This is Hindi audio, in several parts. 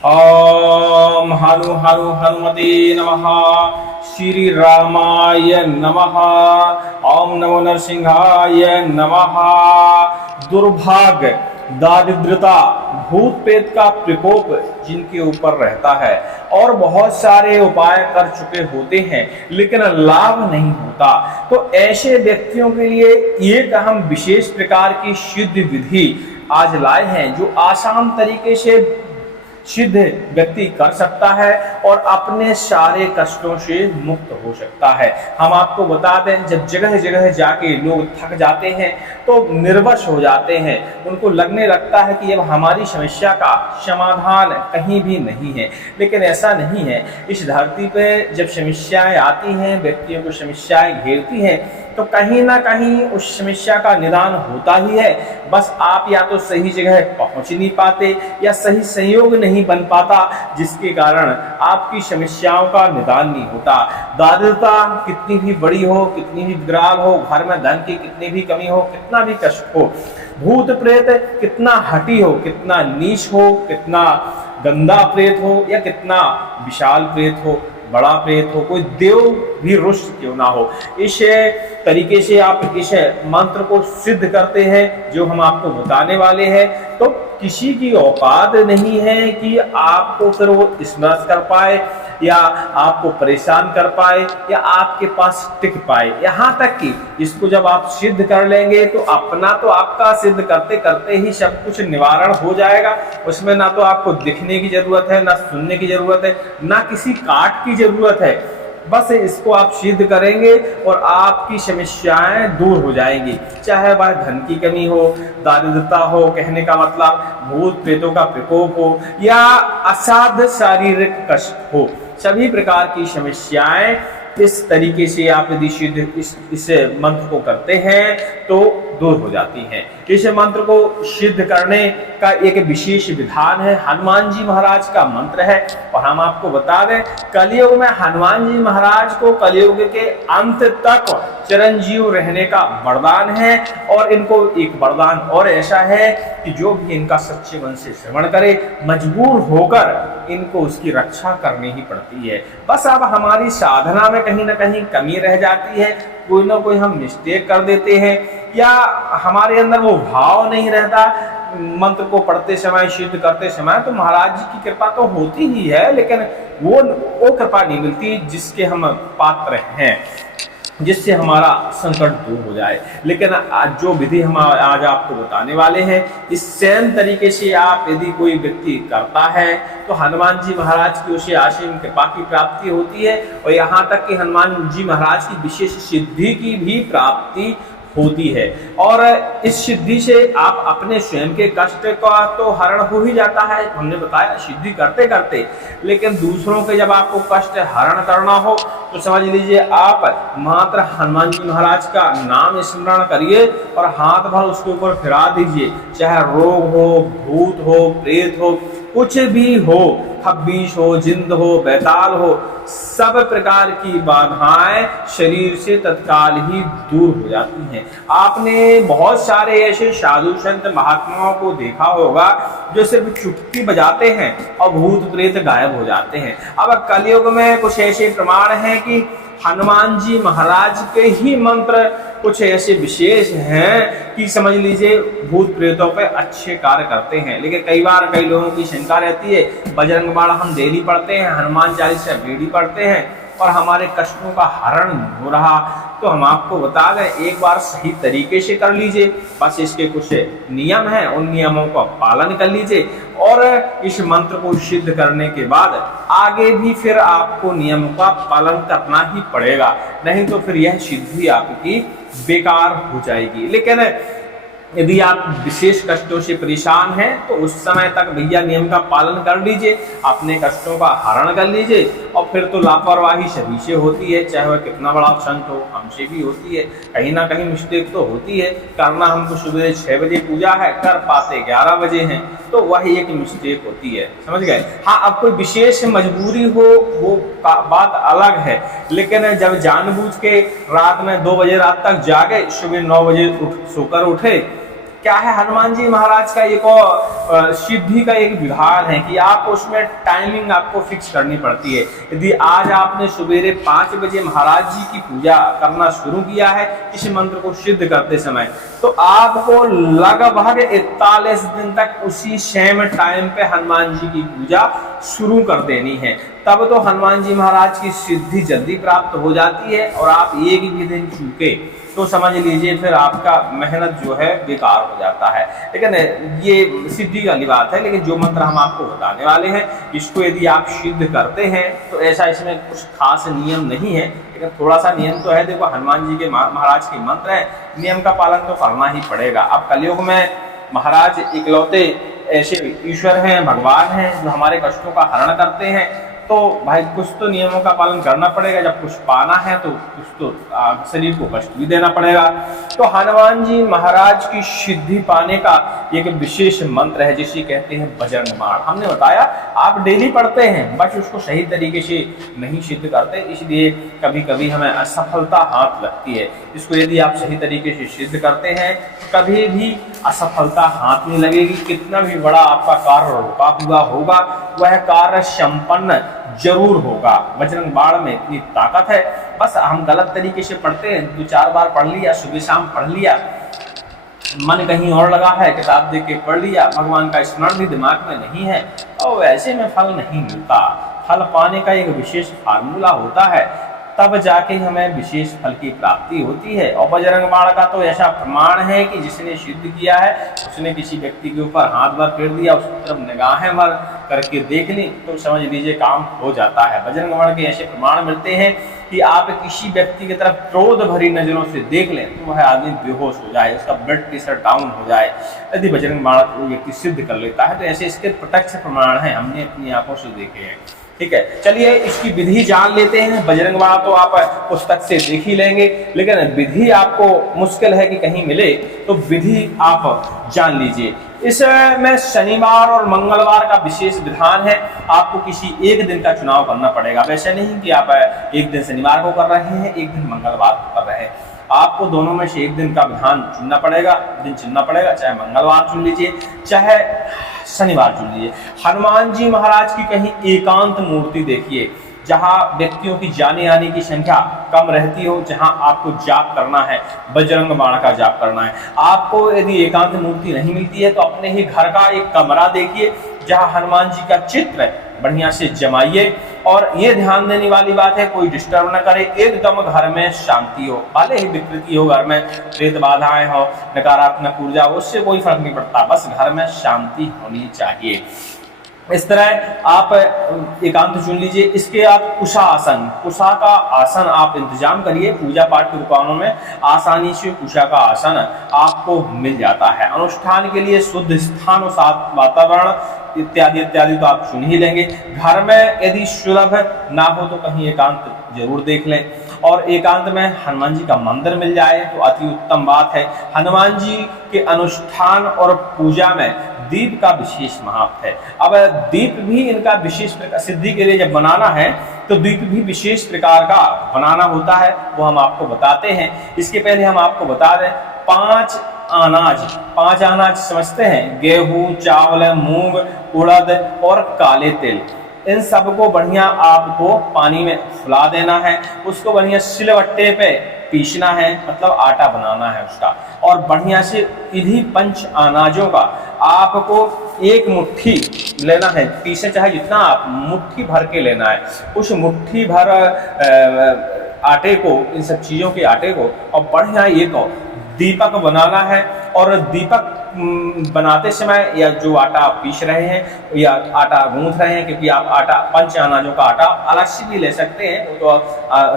ओम हनु हनु हनुमते नमः। श्री रामाय नमः। ओम नमो नरसिंहाय नमः। दुर्भाग्य, दारिद्रता, भूत प्रेत का प्रकोप जिनके ऊपर रहता है और बहुत सारे उपाय कर चुके होते हैं लेकिन लाभ नहीं होता, तो ऐसे व्यक्तियों के लिए एक हम विशेष प्रकार की सिद्ध विधि आज लाए हैं जो आसान तरीके से सिद्ध व्यक्ति कर सकता है और अपने सारे कष्टों से मुक्त हो सकता है। हम आपको बता दें, जब जगह जगह जाके लोग थक जाते हैं तो निर्वश हो जाते हैं, उनको लगने लगता है कि अब हमारी समस्या का समाधान कहीं भी नहीं है, लेकिन ऐसा नहीं है। इस धरती पे जब समस्याएं आती हैं, व्यक्तियों को समस्याएं घेरती हैं, तो कहीं ना कहीं उस समस्या का निदान होता ही है। बस आप या तो सही जगह पहुंच नहीं पाते या सही संयोग नहीं बन पाता, जिसके कारण आपकी समस्याओं का निदान नहीं होता। दारिद्रता कितनी भी बड़ी हो, कितनी भी विकराल हो, घर में धन की कितनी भी कमी हो, कितना भी कष्ट हो, भूत प्रेत कितना हठी हो, कितना नीच हो, कितना गंदा प्रेत हो या कितना विशाल प्रेत हो, बड़ा प्रेत हो, कोई देव भी रुष्ट क्यों ना हो, इस तरीके से आप इस मंत्र को सिद्ध करते हैं जो हम आपको बताने वाले हैं, तो किसी की औकात नहीं है कि आपको फिर वो स्मरण कर पाए या आपको परेशान कर पाए या आपके पास टिक पाए। यहाँ तक कि इसको जब आप सिद्ध कर लेंगे तो अपना तो आपका सिद्ध करते करते ही सब कुछ निवारण हो जाएगा। उसमें ना तो आपको दिखने की जरूरत है, ना सुनने की जरूरत है, ना किसी काट की जरूरत है। बस इसको आप सिद्ध करेंगे और आपकी समस्याएं दूर हो जाएंगी, चाहे वह धन की कमी हो, दारिद्रता हो, कहने का मतलब भूत प्रेतों का प्रकोप हो या असाध्य शारीरिक कष्ट हो, सभी प्रकार की समस्याएं इस तरीके से आप यदि सिद्ध इस मंत्र को करते हैं तो दूर हो जाती हैं। इस मंत्र को सिद्ध करने का एक विशेष विधान है, हनुमान जी महाराज का मंत्र है। और हम आपको बता दें, कलयुग में हनुमान जी महाराज को कलयुग के अंत तक चिरंजीव रहने का वरदान है। और इनको एक वरदान और ऐसा है कि जो भी इनका सच्चे मन से श्रवण करे, मजबूर होकर इनको उसकी रक्षा करनी ही पड़ती है। बस अब हमारी साधना में कहीं ना कहीं कमी रह जाती है, कोई ना कोई हम मिस्टेक कर देते हैं या हमारे अंदर वो भाव नहीं रहता मंत्र को पढ़ते समय, सिद्ध करते समय। तो महाराज जी की कृपा तो होती ही है, लेकिन वो कृपा नहीं मिलती जिसके हम पात्र हैं, जिससे हमारा संकट दूर हो जाए। लेकिन आज जो विधि हम आज आपको बताने वाले हैं, इस सेम तरीके से आप यदि कोई व्यक्ति करता है तो हनुमान जी महाराज की उसे असीम कृपा की प्राप्ति होती है और यहाँ तक कि हनुमान जी महाराज की विशेष सिद्धि की भी प्राप्ति होती है। और इस सिद्धि से आप अपने स्वयं के कष्ट का तो हरण हो ही जाता है, हमने बताया सिद्धि करते करते, लेकिन दूसरों के जब आपको कष्ट हरण करना हो तो समझ लीजिए आप मात्र हनुमान जी महाराज का नाम स्मरण करिए और हाथ भर उसके ऊपर फिरा दीजिए, चाहे रोग हो, भूत हो, प्रेत हो, कुछ भी हो, खब्बीश हो, जिंद हो, बैताल हो, सब प्रकार की बाधाएं शरीर से तत्काल ही दूर हो जाती हैं। आपने बहुत सारे ऐसे साधु संत महात्माओं को देखा होगा जो सिर्फ चुटकी बजाते हैं और भूत प्रेत गायब हो जाते हैं। अब कलयुग में कुछ ऐसे प्रमाण हैं कि हनुमान जी महाराज के ही मंत्र कुछ ऐसे विशेष हैं कि समझ लीजिए भूत प्रेतों पे अच्छे कार्य करते हैं। लेकिन कई बार कई लोगों की शंका रहती है, बजरंग बाण हम डेली पढ़ते हैं, हनुमान चालीसा डेली पढ़ते हैं और हमारे कष्टों का हरण नहीं हो रहा। तो हम आपको बता दें, एक बार सही तरीके से कर लीजिए, बस इसके कुछ नियम हैं, उन नियमों का पालन कर लीजिए और इस मंत्र को सिद्ध करने के बाद आगे भी फिर आपको नियमों का पालन करना ही पड़ेगा, नहीं तो फिर यह सिद्धि आपकी बेकार हो जाएगी। लेकिन यदि आप विशेष कष्टों से परेशान हैं तो उस समय तक भैया नियम का पालन कर लीजिए, अपने कष्टों का हरण कर लीजिए। और फिर तो लापरवाही सभी से होती है, चाहे वह कितना बड़ा संत हो, हमसे भी होती है, कहीं ना कहीं मिस्टेक तो होती है। करना हमको सुबह 6 बजे पूजा है, कर पाते 11 बजे हैं, तो वही एक मिस्टेक होती है, समझ गए। हाँ, अब कोई विशेष मजबूरी हो वो बात अलग है, लेकिन जब जानबूझ के रात में 2 बजे रात तक जागे, सुबह 9 बजे सोकर उठे क्या है, हनुमान जी महाराज का एक और सिद्धि का एक विधान है कि आप उसमें टाइमिंग आपको फिक्स करनी पड़ती है। यदि आज आपने सवेरे 5 बजे महाराज जी की पूजा करना शुरू किया है इस मंत्र को सिद्ध करते समय, तो आपको लगभग 41 दिन तक उसी सेम टाइम पे हनुमान जी की पूजा शुरू कर देनी है। तब तो हनुमान जी महाराज की सिद्धि जल्दी प्राप्त हो जाती है। और आप एक भी दिन चूके तो समझ लीजिए फिर आपका मेहनत जो है बेकार हो जाता है। लेकिन ये सिद्धि वाली बात है। लेकिन जो मंत्र हम आपको बताने वाले हैं इसको यदि आप सिद्ध करते हैं तो ऐसा इसमें कुछ खास नियम नहीं है, लेकिन थोड़ा सा नियम तो है। देखो, हनुमान जी के महाराज के मंत्र है, नियम का पालन तो करना ही पड़ेगा। अब कलयुग में महाराज इकलौते ऐसे ईश्वर हैं, भगवान हैं जो हमारे कष्टों का हरण करते हैं। तो भाई कुछ तो नियमों का पालन करना पड़ेगा। जब कुछ पाना है तो कुछ तो शरीर को कष्ट भी देना पड़ेगा। तो हनुमान जी महाराज की सिद्धि पाने का एक विशेष मंत्र है जिसे कहते हैं बजरंग बाण। हमने बताया आप डेली पढ़ते हैं, बस उसको सही तरीके से नहीं सिद्ध करते, इसलिए कभी कभी हमें असफलता हाथ लगती है। इसको यदि आप सही तरीके से सिद्ध करते हैं कभी भी असफलता हाथ नहीं लगेगी। कितना भी बड़ा आपका कार्य रुका हुआ होगा वह कार्य संपन्न जरूर होगा। बजरंग बाण में इतनी ताकत है। बस हम गलत तरीके से पढ़ते हैं, 2-4 बार पढ़ लिया, सुबह शाम पढ़ लिया, मन कहीं और लगा है, किताब देख के पढ़ लिया, भगवान का स्मरण भी दिमाग में नहीं है, और ऐसे में फल नहीं मिलता। फल पाने का एक विशेष फार्मूला होता है, तब जाके हमें विशेष फल की प्राप्ति होती है। और बजरंग बाण का तो ऐसा प्रमाण है कि जिसने सिद्ध किया है उसने किसी व्यक्ति के ऊपर हाथ भर फेर दिया, उसकी तरफ निगाहें भर करके देख ली तो समझ लीजिए काम हो जाता है। बजरंग बाण के ऐसे प्रमाण मिलते हैं कि आप किसी व्यक्ति की तरफ क्रोध भरी नजरों से देख लें तो वह आदमी बेहोश हो जाए, उसका ब्लड प्रेशर डाउन हो जाए, यदि बजरंग बाण को व्यक्ति सिद्ध कर लेता है। तो ऐसे इसके प्रत्यक्ष प्रमाण हैं, हमने अपनी आंखों से देखे हैं। ठीक है, चलिए इसकी विधि जान लेते हैं। बजरंग बाण तो आप पुस्तक से देख ही लेंगे, लेकिन विधि आपको मुश्किल है कि कहीं मिले, तो विधि आप जान लीजिए। इसमें शनिवार और मंगलवार का विशेष विधान है। आपको किसी एक दिन का चुनाव करना पड़ेगा। वैसे नहीं कि आप एक दिन शनिवार को कर रहे हैं, एक दिन मंगलवार को कर रहे हैं। आपको दोनों में से एक दिन का विधान चुनना पड़ेगा, दिन चुनना पड़ेगा। चाहे मंगलवार चुन लीजिए, चाहे शनिवार चुन लीजिए। हनुमान जी महाराज की कहीं एकांत मूर्ति देखिए, जहां व्यक्तियों की जाने आने की संख्या कम रहती हो, जहां आपको जाप करना है, बजरंग बाण का जाप करना है। आपको यदि एकांत मूर्ति नहीं मिलती है तो अपने ही घर का एक कमरा देखिए जहां हनुमान जी का चित्र बढ़िया से जमाइए। और ये ध्यान देने वाली बात है, कोई डिस्टर्ब न करे, एकदम घर में शांति हो। भले ही विकृति हो, घर में प्रेत बाधाएं हो, नकारात्मक ऊर्जा हो, उससे कोई फर्क नहीं पड़ता, बस घर में शांति होनी चाहिए। इस तरह आप एकांत चुन लीजिए। इसके आप कुशा आसन, कुशा का आसन आप इंतजाम करिए। पूजा पाठ की दुकानों में आसानी से कुशा का आसन आपको मिल जाता है। अनुष्ठान के लिए शुद्ध स्थान और साफ वातावरण इत्यादि इत्यादि तो आप चुन ही लेंगे। घर में यदि सुलभ ना हो तो कहीं एकांत जरूर देख लें। और एकांत में हनुमान जी का मंदिर मिल जाए तो अति उत्तम बात है। हनुमान जी के अनुष्ठान और पूजा में दीप का विशेष महत्व है। अब दीप भी इनका विशेष प्रकार सिद्धि के लिए जब बनाना है तो दीप भी विशेष प्रकार का बनाना होता है, वो हम आपको बताते हैं। इसके पहले हम आपको बता दें, 5 अनाज समझते हैं, गेहूं, चावल, मूंग, उड़द और काले तिल। इन सबको बढ़िया आपको पानी में फुला देना है, उसको बढ़िया सिलवट्टे पे पीसना है, मतलब आटा बनाना है उसका। और बढ़िया से इन्हीं 5 अनाजों का आपको एक मुट्ठी लेना है, पीसे चाहे जितना आप मुट्ठी भर के लेना है। उस मुट्ठी भर आटे को, इन सब चीजों के आटे को, और बढ़िया एक दीपक बनाना है। और दीपक बनाते समय या जो आटा पीस रहे हैं या आटा गूंथ रहे हैं, क्योंकि आप आटा 5 अनाजों का आटा अलग से भी ले सकते हैं, तो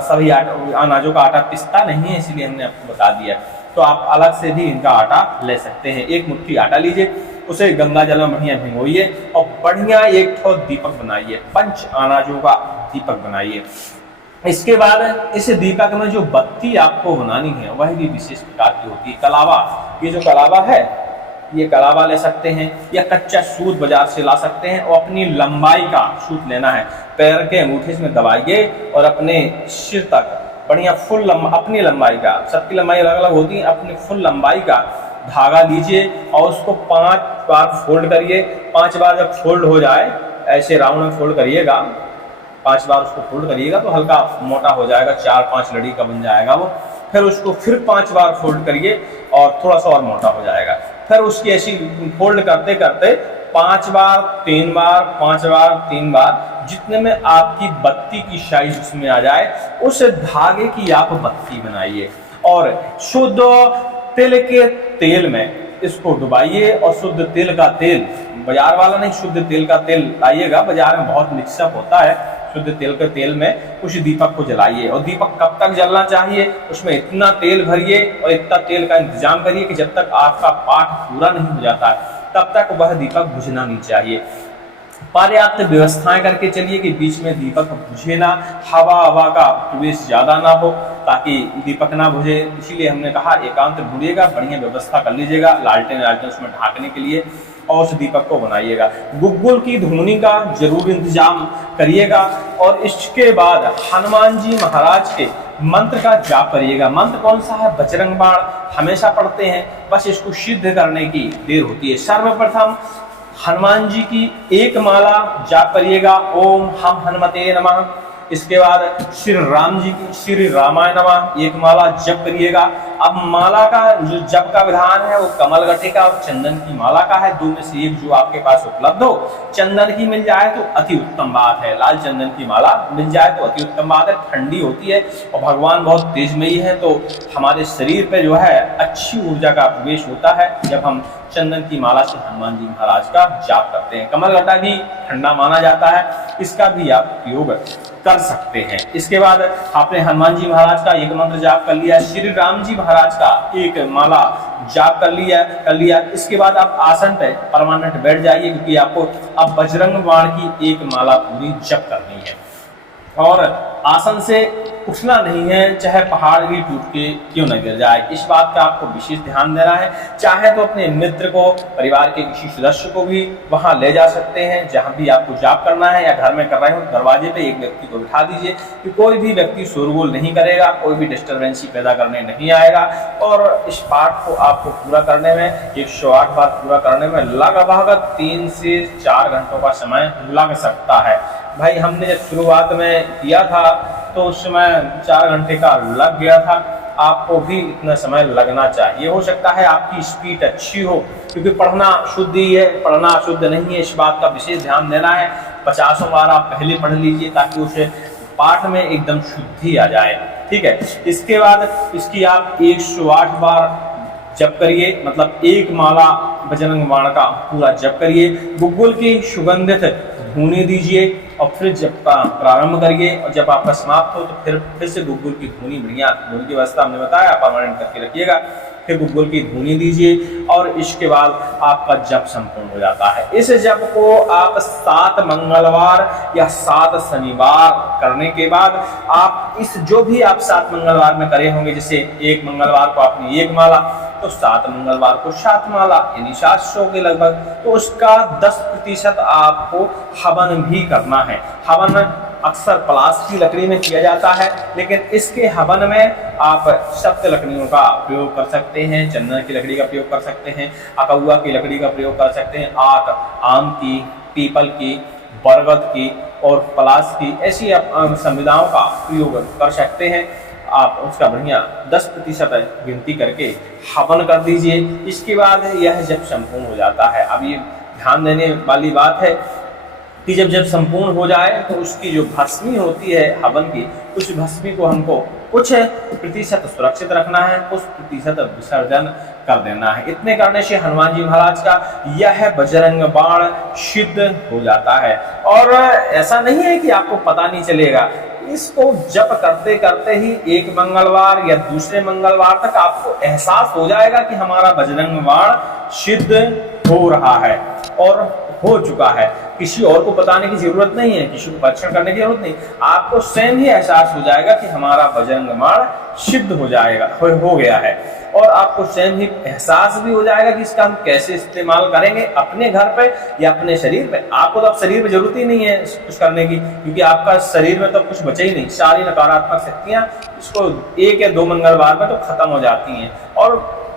सभी अनाजों का आटा पिसता नहीं है, इसलिए हमने आपको बता दिया। तो आप अलग से भी इनका आटा ले सकते हैं। एक मुट्ठी आटा लीजिए, उसे गंगा जल में बढ़िया भिगोइए और बढ़िया एक ठो दीपक बनाइए, 5 अनाजों का दीपक बनाइए। इसके बाद इस दीपक में जो बत्ती आपको बनानी है वह भी विशेष प्रकार की होती है। कलावा, ये जो कलावा है, ये कलावा ले सकते हैं या कच्चा सूत बाजार से ला सकते हैं। और अपनी लंबाई का सूत लेना है, पैर के अंगूठे में दबाइए और अपने सिर तक बढ़िया फुल अपनी लंबाई का, सबकी लंबाई अलग अलग होती है, अपनी फुल लंबाई का धागा लीजिए और उसको 5 बार फोल्ड करिए। 5 बार जब फोल्ड हो जाए, ऐसे राउंड में फोल्ड करिएगा, 5 बार उसको फोल्ड करिएगा तो हल्का मोटा हो जाएगा, 4-5 लड़ी का बन जाएगा वो। फिर उसको फिर 5 बार फोल्ड करिए और थोड़ा सा और मोटा हो जाएगा। फिर उसकी ऐसी फोल्ड करते करते 5 बार 3 बार 5 बार 3 बार, जितने में आपकी बत्ती की साइज उसमें आ जाए, उस धागे की आप बत्ती बनाइए और शुद्ध तिल के तेल में इसको डुबाइए। और शुद्ध तिल का तेल, बाजार वाला नहीं, शुद्ध तिल का तेल लाइएगा, बाजार में बहुत मिक्सअप होता है। शुद्ध तिल के तेल में उस दीपक को जलाइए। और दीपक कब तक जलना चाहिए, उसमें इतना तेल भरिए और इतना तेल का इंतजाम करिए कि जब तक आपका पाठ पूरा नहीं हो जाता तब तक वह दीपक बुझना नहीं चाहिए। पर्याप्त व्यवस्थाएं करके चलिए कि बीच में दीपक बुझे ना, हवा का प्रवेश ज्यादा ना हो ताकि दीपक ना बुझे। इसीलिए हमने कहा एकांत ढूंढिएगा, बढ़िया व्यवस्था कर लीजिएगा, लालटेन उसमें ढाकने के लिए, और उस दीपक को बनाइएगा। गुग्गुल की धुनी का जरूर इंतजाम करिएगा। और इसके बाद हनुमान जी महाराज के मंत्र का जाप करिएगा। मंत्र कौन सा है? बजरंग बाण हमेशा पढ़ते हैं, बस इसको सिद्ध करने की देर होती है। सर्वप्रथम हनुमान जी की एक माला जाप करिएगा, ओम हम हनुमते नमः। इसके बाद श्री राम जी की श्री रामाय नमः एक माला जप करिएगा। अब माला का जो जप का विधान है वो कमल गट्टे का और चंदन की माला का है। दो में से एक जो आपके पास उपलब्ध हो, चंदन की मिल जाए तो अति उत्तम बात है, लाल चंदन की माला मिल जाए तो अति उत्तम बात है। ठंडी होती है और भगवान बहुत तेजमयी है, तो हमारे शरीर पे जो है अच्छी ऊर्जा का प्रवेश होता है जब हम चंदन की माला से हनुमान जी महाराज का जाप करते हैं। कमल गट्टा भी ठंडा माना जाता है, इसका भी आप प्रयोग कर सकते हैं। इसके बाद आपने हनुमान जी महाराज का एक मंत्र जाप कर लिया, श्री राम जी महाराज का एक माला जाप कर लिया। इसके बाद आप आसन पे परमानेंट बैठ जाइए, क्योंकि आपको अब बजरंग बाण की एक माला पूरी जप करनी है और आसन से उठना नहीं है, चाहे पहाड़ भी टूट के क्यों न गिर जाए। इस बात का आपको विशेष ध्यान देना है। चाहे तो अपने मित्र को, परिवार के किसी सदस्य को भी वहां ले जा सकते हैं जहां भी आपको जाप करना है, या घर में कर रहे हो दरवाजे पे एक व्यक्ति को बिठा दीजिए कि कोई भी व्यक्ति शोरगुल नहीं करेगा, कोई भी डिस्टर्बेंसी पैदा करने नहीं आएगा। और इस पाठ को आपको पूरा करने में 108 बार पूरा करने में लगभग 3 से 4 घंटों का समय लग सकता है। भाई हमने जब शुरुआत में किया था तो उस समय 4 घंटे का लग गया था, आपको भी इतना समय लगना चाहिए। हो सकता है आपकी स्पीड अच्छी हो, क्योंकि पढ़ना शुद्ध ही है, पढ़ना शुद्ध नहीं है, इस बात का विशेष ध्यान देना है। 50 बार आप पहले पढ़ लीजिए ताकि उसे पाठ में एकदम शुद्धि आ जाए, ठीक है। इसके बाद इसकी आप 108 बार जप करिए, मतलब एक माला बजरंग बाण का पूरा जप करिए। गुग्गुल की सुगंधित धुनी दीजिए और फिर जप का प्रारंभ करिए। और जब आपका समाप्त हो तो फिर से गुग्गुल की धुनी, बढ़िया धुनी की व्यवस्था हमने बताया, परमानेंट करके रखिएगा। फिर गुग्गुल की धुनी दीजिए और इसके बाद आपका जप संपूर्ण हो जाता है। इस जप को आप 7 मंगलवार या 7 शनिवार करने के बाद आप इस जो भी आप 7 मंगलवार में करे होंगे, जैसे एक मंगलवार को आपने एक माला, तो 7 मंगलवार को 7 माला, यानी 700 के लगभग, तो उसका 10% आपको हवन भी करना है। हवन अक्सर पलाश की लकड़ी में किया जाता है, लेकिन इसके हवन में आप सप्त लकड़ियों का प्रयोग कर सकते हैं, चंदन की लकड़ी का प्रयोग कर सकते हैं, अकउआ की लकड़ी का प्रयोग कर सकते हैं, आम की, पीपल की, बरगद की और पलाश की, ऐसी संविधाओं का प्रयोग कर सकते हैं। आप उसका बढ़िया 10% गिनती करके हवन कर दीजिए। इसके बाद यह जब संपूर्ण हो जाता है, अब ये ध्यान देने वाली बात है कि जब संपूर्ण हो जाए तो उसकी जो भस्मी होती है हवन की, उस भस्मी को हमको कुछ प्रतिशत सुरक्षित रखना है, कुछ प्रतिशत विसर्जन कर देना है। इतने करने से हनुमान जी महाराज का यह बजरंग बाण सिद्ध हो जाता है। और ऐसा नहीं है कि आपको पता नहीं चलेगा, इसको जप करते करते ही एक मंगलवार या दूसरे मंगलवार तक आपको एहसास हो जाएगा कि हमारा बजरंग बाण सिद्ध हो रहा है और हो चुका है। किसी और को बताने की जरूरत नहीं है, किसी को परीक्षण करने की जरूरत नहीं, आपको स्वयं ही एहसास हो जाएगा कि हमारा बजरंग बाण सिद्ध हो जाएगा, हो गया है। और आपको स्वयं ही एहसास भी हो जाएगा कि इसका हम कैसे इस्तेमाल करेंगे अपने घर पे या अपने शरीर पे। आपको तो अब शरीर में जरूरत ही नहीं है कुछ करने की, क्योंकि आपका शरीर में तो कुछ बचा ही नहीं। सारी नकारात्मक शक्तियां इसको 1 या 2 मंगलवार में तो खत्म हो जाती हैं। और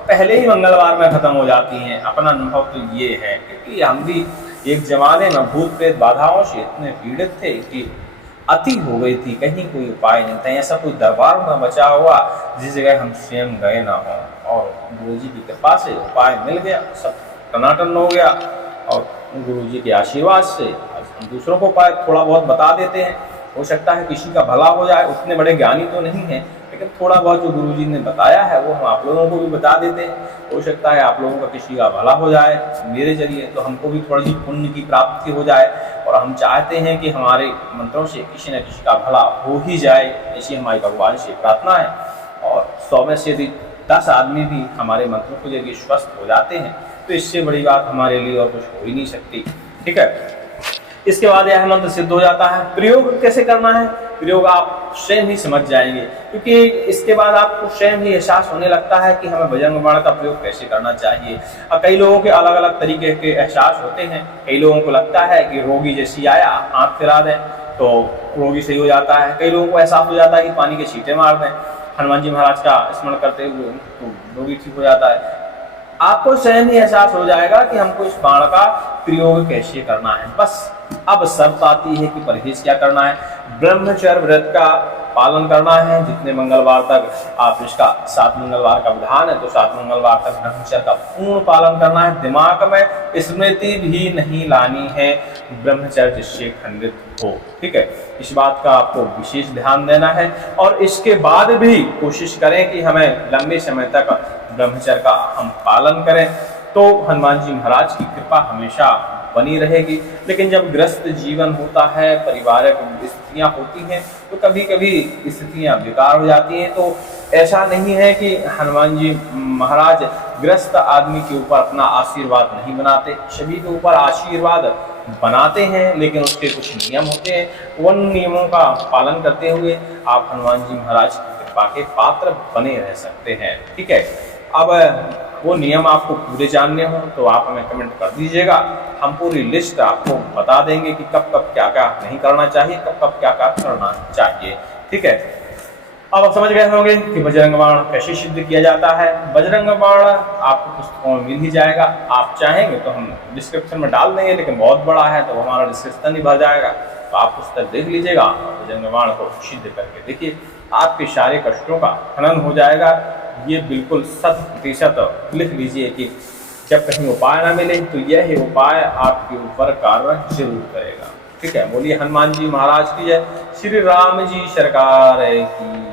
पहले ही मंगलवार में खत्म हो जाती हैं। अपना अनुभव तो ये है, क्योंकि हम भी एक जमाने में भूत प्रेत बाधाओं से इतने पीड़ित थे कि अति हो गई थी, कहीं कोई उपाय नहीं था। ऐसा कोई दरबार न बचा हुआ जिस जगह हम स्वयं गए ना हो, और गुरु जी की कृपा से उपाय मिल गया, सब टनाटन हो गया। और गुरु जी के आशीर्वाद से हम दूसरों को उपाय थोड़ा बहुत बता देते हैं। हो सकता है किसी का भला हो जाए, उतने बड़े ज्ञानी तो नहीं है, लेकिन थोड़ा बहुत जो गुरु जी ने बताया है वो हम आप लोगों को भी बता देते हैं। हो सकता है आप लोगों का किसी का भला हो जाए मेरे जरिए, तो हमको भी थोड़ी सी पुण्य की प्राप्ति हो जाए। और हम चाहते हैं कि हमारे मंत्रों से किसी न किसी का भला हो ही जाए, ऐसी हमारी भगवान से प्रार्थना है। और 100 में से यदि 10 आदमी भी हमारे मंत्रों के जरिए स्वस्थ हो जाते हैं तो इससे बड़ी बात हमारे लिए और कुछ हो ही नहीं सकती। ठीक है, इसके बाद यह मंत्र सिद्ध हो जाता है। प्रयोग कैसे करना है, प्रयोग आप स्वयं ही समझ जाएंगे, क्योंकि इसके बाद आपको स्वयं ही एहसास होने लगता है कि हमें बजरंग बाण का प्रयोग कैसे करना चाहिए। अब कई लोगों के अलग अलग तरीके के एहसास होते हैं। कई लोगों को लगता है कि रोगी जैसी आया हाथ फिरा दें तो रोगी सही हो जाता है। कई लोगों को एहसास हो जाता है कि पानी के छींटे मार दें हनुमान जी महाराज का स्मरण करते हुए तो रोगी ठीक हो जाता है। आपको स्वयं ही एहसास हो जाएगा कि हमको इस बाण का प्रयोग कैसे करना है। बस अब शर्त आती है कि परहेज क्या करना है। ब्रह्मचर्य व्रत का पालन करना है जितने मंगलवार तक आप इसका 7 मंगलवार का विधान है तो 7 मंगलवार तक ब्रह्मचर्य का पूर्ण पालन करना है। दिमाग में स्मृति भी नहीं लानी है ब्रह्मचर्य जिससे खंडित हो। ठीक है, इस बात का आपको विशेष ध्यान देना है। और इसके बाद भी कोशिश करें कि हमें लंबे समय तक ब्रह्मचर्य का हम पालन करें, तो हनुमान जी महाराज की कृपा हमेशा बनी रहेगी। लेकिन जब ग्रस्त जीवन होता है, पारिवारिक स्थितियां होती हैं, तो कभी कभी स्थितियां बेकार हो जाती हैं। तो ऐसा नहीं है कि हनुमान जी महाराज ग्रस्त आदमी के ऊपर अपना आशीर्वाद नहीं बनाते, सभी के ऊपर आशीर्वाद बनाते हैं, लेकिन उसके कुछ नियम होते हैं। उन नियमों का पालन करते हुए आप हनुमान जी महाराज की कृपा के पात्र बने रह सकते हैं। ठीक है, अब वो नियम आपको पूरे जानने हो तो आप हमें कमेंट कर दीजिएगा। हम पूरी लिस्ट आपको बता देंगे कि कब कब क्या क्या नहीं करना चाहिए, कब कब क्या क्या करना चाहिए। ठीक है, अब आप समझ गए होंगे कि बजरंग बाण कैसे सिद्ध किया जाता है। बजरंग बाण आपको पुस्तकों में मिल ही जाएगा। आप चाहेंगे तो हम डिस्क्रिप्शन में डाल देंगे, लेकिन बहुत बड़ा है तो हमारा डिस्क्रिप्शन ही भर जाएगा। तो आप पुस्तक देख लीजिएगा, बजरंग बाण को सिद्ध करके देखिए, आपके सारे कष्टों का खनन हो जाएगा। ये बिल्कुल 100% लिख लीजिए कि जब कहीं उपाय ना मिले तो यह उपाय आपके ऊपर कार्य जरूर करेगा। ठीक है, बोलिए हनुमान जी महाराज की जय, श्री राम जी सरकार की